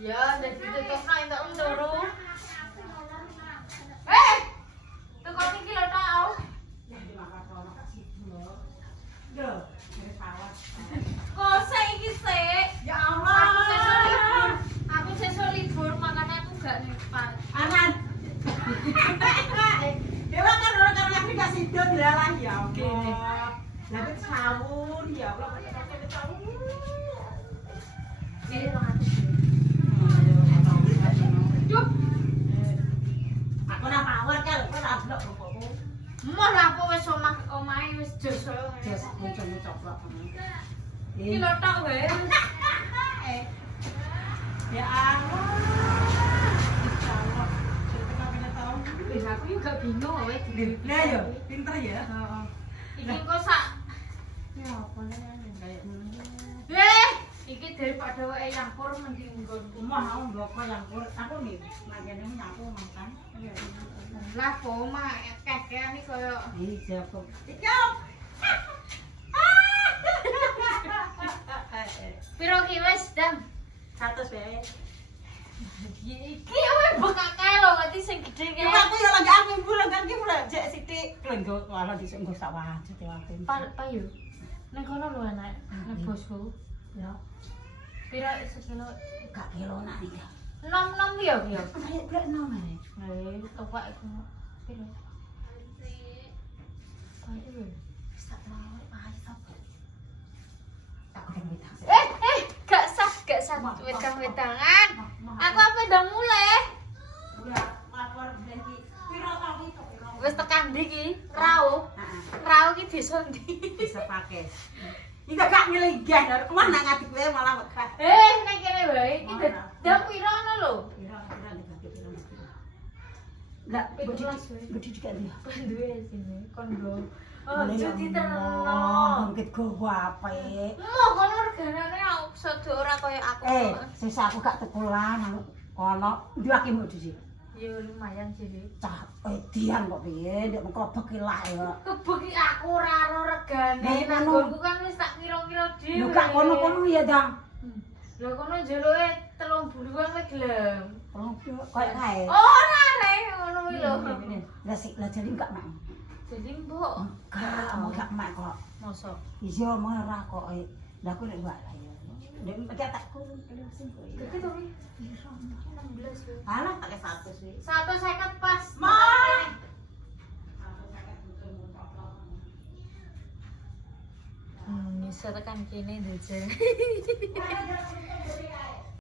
Ya, dari tutup nak entuk ndoro. Tuh kok iki lho tau. Kok saiki sik? Ya Allah. Aku sesuk libur makanya aku gak nepat. Aman. Dewa kan orang karena aku kasih don lah ya Allah. Lah kan sawur ya Allah pakai sawur. Ini banget. Yuk. Aku nak power kan, aku nak blok rokokmu. Mau lapo wis omahe wis jos koyo ngene. Jas bojomu coplok. Iki lho tok wae. Ya Allah. Insyaallah. Kita kena tahu. Aku juga bingung wae di. Lah ya, pinter ya. Heeh. Iki kok sak Ya apa nih kayak iki daripada wae nyampur mending nggonku. rumah aku bloko yang aku nih nagene nyapu makan. Lah poma kekean iki koyo Iya kok. piro ki wis dam. 100 wae. Iki wae bekak kae lho ngerti sing gedhe kae. Ya aku ya lagi aku bulan kan ki mulai jek sithik lenggo malah disek nggo sak wajut ya aku. Payu. Nang kono lho enak, nang bosku. Ya Piro sekilo? gak kilo nak iki. 6 ya ki ya. Ayo brek nang ae. Topak iku piro? Payu. Sak lawet ae sapa. Tak kena witang. Gak sah wedang-wedangan. Aku apa udah mulai? Udah lapor iki. Piro ta iki? Wis tekan ndi ki? Rau. Heeh. Rau ki desa ndi? Bisa pakai. Iki gak ngelinggah, kemana nak ngaduk kowe malah megah. Nek kene wae iki dam piro ngono lho. Pira-pira dibagi pira. Lah, gede juga dia. Duwe sini kondo. Oh, Boleh ya jadi Allah, terno. bangkit go apik. Mau kono reganane aku sedo ora koyo aku. Sisa aku gak tukulan anu kono ndiwakimu dhisik. Ya lumayan jadi. Cah edian kok piye, ndek mengklebek lah ya. Kebeki aku ora ro regane. Nek Nang ngono. nggonku kan wis tak kira-kira dhewe. Lho gak kono-kono ya, Dang. Lho kono jeluke 30-an wis gelem. Oh, koyo kae. Ora rek ngono kuwi lho. Lah sik lah jadi gak mak. Jadi mbok Gak, mau gak mak kok. mosok. Iya, marah kok. Lah aku nek mbak lah ya. Nek gak tak kurung sing kok. Iki to wi. 16 wis. Alah pakai 100 sih. 150 pas. Ma. Bisa tekan kene dhewe.